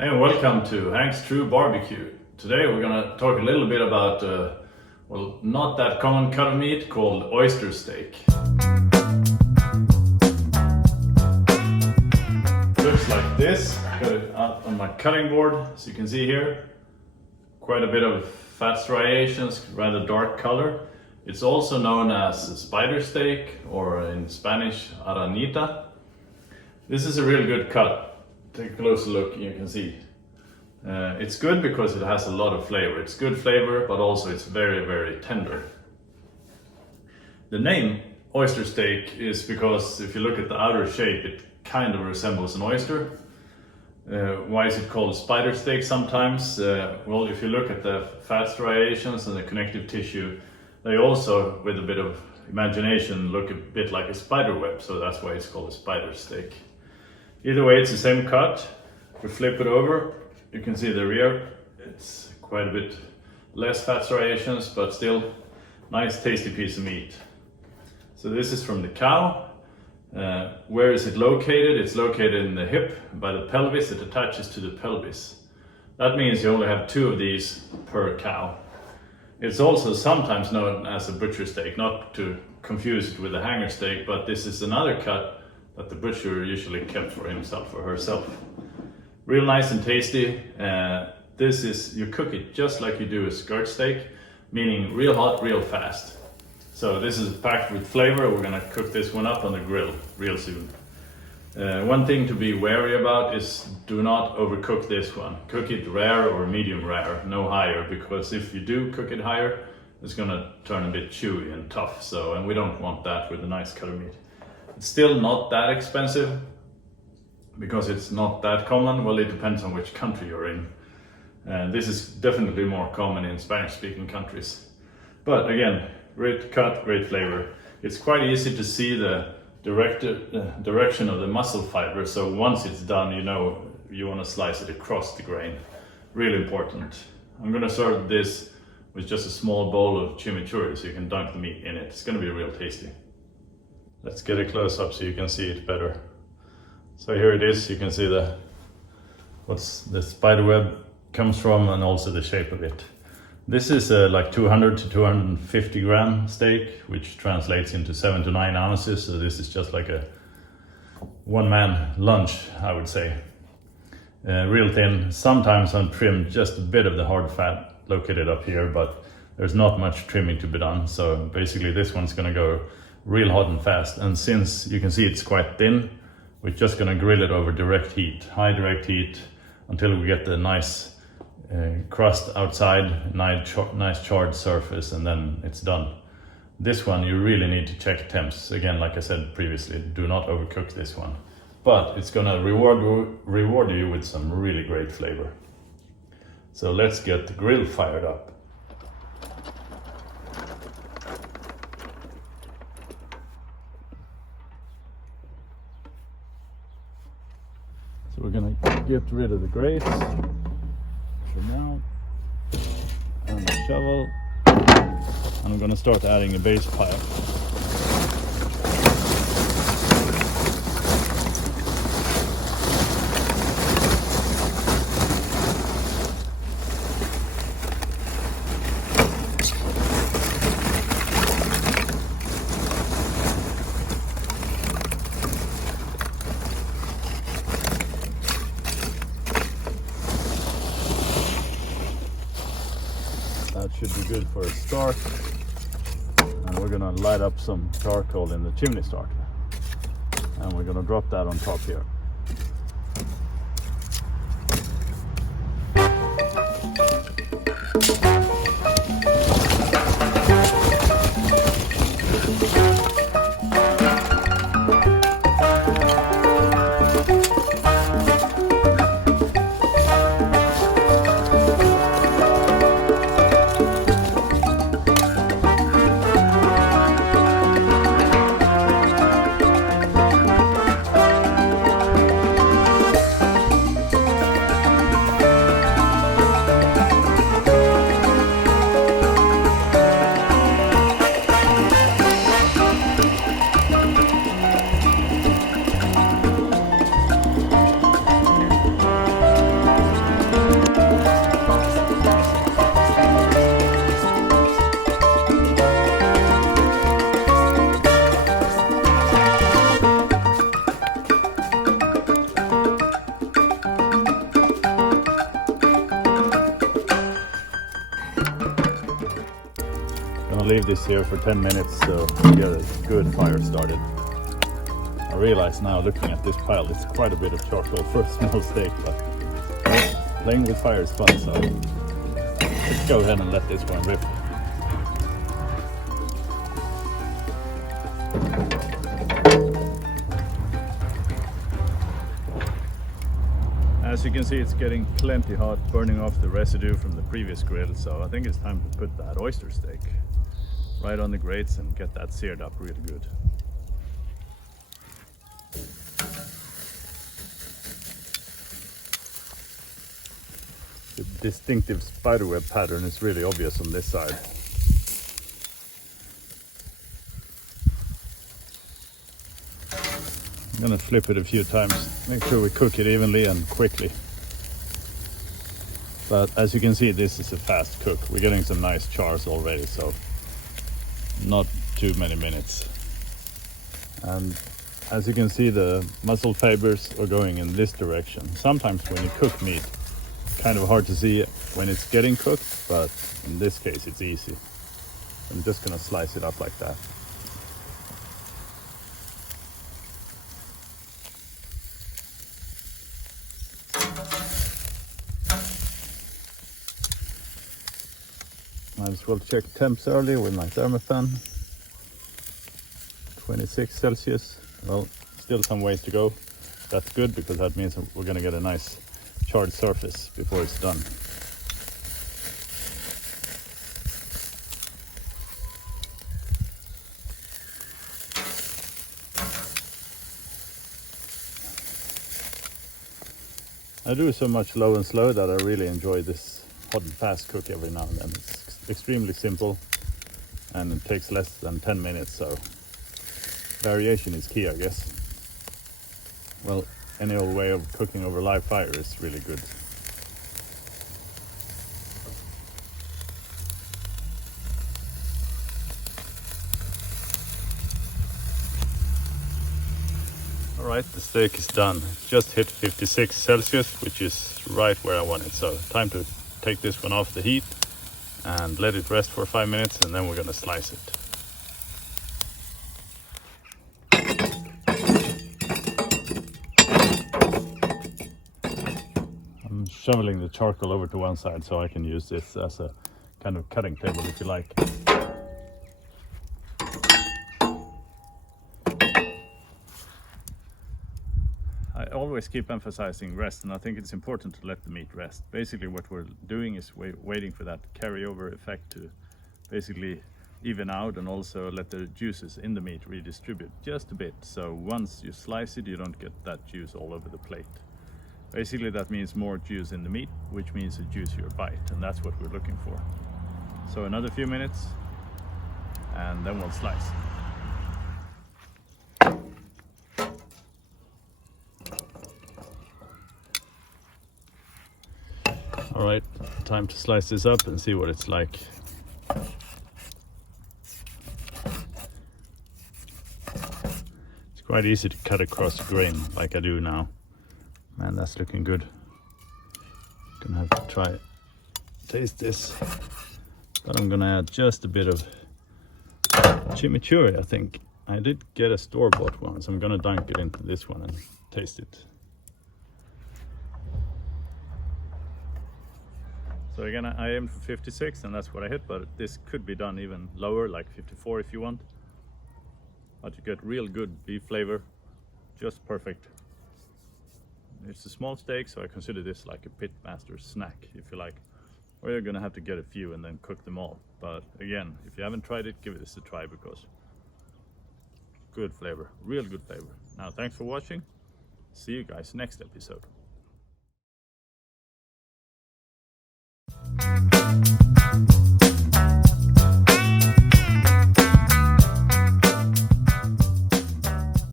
And welcome to Hank's True Barbecue. Today we're gonna talk a little bit about, not that common cut of meat called oyster steak. Looks like this. Got it out on my cutting board, as you can see here. Quite a bit of fat striations, rather dark color. It's also known as spider steak, or in Spanish, aranita. This is a really good cut. Take a closer look, you can see. It's good because it has a lot of flavor. It's good flavor, but also it's very, very tender. The name oyster steak is because if you look at the outer shape, it kind of resembles an oyster. Why is it called spider steak sometimes? Well, if you look at the fat striations and the connective tissue, they also, with a bit of imagination, look a bit like a spider web, so that's why it's called a spider steak. Either way, it's the same cut. If we flip it over, you can see the rear. It's quite a bit less fat striations, but still nice tasty piece of meat. So this is from the cow. Where is it located? It's located in the hip by the pelvis. It attaches to the pelvis. That means you only have 2 of these per cow. It's also sometimes known as a butcher steak, not to confuse it with a hanger steak, but this is another cut that the butcher usually kept for himself or herself. Real nice and tasty. This is, you cook it just like you do a skirt steak, meaning real hot, real fast. So this is packed with flavor. We're gonna cook this one up on the grill real soon. One thing to be wary about is do not overcook this one. Cook it rare or medium rare, no higher, because if you do cook it higher, it's gonna turn a bit chewy and tough. And we don't want that with a nice cut of meat. It's still not that expensive because it's not that common. Well, it depends on which country you're in. This is definitely more common in Spanish-speaking countries. But again, great cut, great flavor. It's quite easy to see the direction of the muscle fiber. So once it's done, you know you want to slice it across the grain. Really important. I'm going to serve this with just a small bowl of chimichurri so you can dunk the meat in it. It's going to be real tasty. Let's get a close up so you can see it better. So here it is. You can see what's the spider web comes from and also the shape of it. This is like 200 to 250 gram steak, which translates into 7 to 9 ounces. So this is just like a one-man lunch, I would say. Real thin, sometimes on trim, just a bit of the hard fat located up here, but there's not much trimming to be done. So basically this one's gonna go real hot and fast. And since you can see it's quite thin, we're just gonna grill it over direct heat, high direct heat, until we get the nice crust outside, nice charred surface, and then it's done. This one you really need to check temps. Again, like I said previously, do not overcook this one. But it's gonna reward you with some really great flavor. So let's get the grill fired up. So we're gonna get rid of the grates for now, and the shovel, and I'm gonna start adding a base pile. That should be good for a start. And we're gonna light up some charcoal in the chimney starter. And we're gonna drop that on top here. leave this here for 10 minutes so we get a good fire started. I realize now, looking at this pile, it's quite a bit of charcoal for a small steak, but playing with fire is fun, so let's go ahead and let this one rip. As you can see, it's getting plenty hot, burning off the residue from the previous grill, so I think it's time to put that oyster steak right on the grates and get that seared up really good. The distinctive spiderweb pattern is really obvious on this side. I'm gonna flip it a few times, make sure we cook it evenly and quickly. But as you can see, this is a fast cook. We're getting some nice chars already, so not too many minutes. And as you can see, the muscle fibers are going in this direction. Sometimes when you cook meat, kind of hard to see when it's getting cooked, but in this case it's easy. I'm just gonna slice it up like that. Might as well check temps early with my thermofan. 26 Celsius. Well, still some ways to go. That's good because that means we're gonna get a nice charred surface before it's done. I do so much low and slow that I really enjoy this hot and fast cook every now and then. It's extremely simple and it takes less than 10 minutes, so variation is key, I guess. Well, any old way of cooking over live fire is really good. Alright, the steak is done. It just hit 56 Celsius, which is right where I want it. So time to take this one off the heat and let it rest for 5 minutes, and then we're gonna slice it. I'm shoveling the charcoal over to one side so I can use this as a kind of cutting table if you like. I always keep emphasizing rest, and I think it's important to let the meat rest. Basically what we're doing is waiting for that carryover effect to basically even out, and also let the juices in the meat redistribute just a bit. So once you slice it, you don't get that juice all over the plate. Basically that means more juice in the meat, which means a juicier bite, and that's what we're looking for. So another few minutes and then we'll slice. Alright, time to slice this up and see what it's like. It's quite easy to cut across the grain like I do now. Man, that's looking good. Gonna have to try taste this. But I'm gonna add just a bit of chimichurri, I think. I did get a store-bought one, so I'm gonna dunk it into this one and taste it. So again, I aimed for 56 and that's what I hit, but this could be done even lower, like 54 if you want. But you get real good beef flavor, just perfect. It's a small steak, so I consider this like a pitmaster snack, if you like. Or you're gonna have to get a few and then cook them all. But again, if you haven't tried it, give this a try, because good flavor, real good flavor. Now, thanks for watching. See you guys next episode.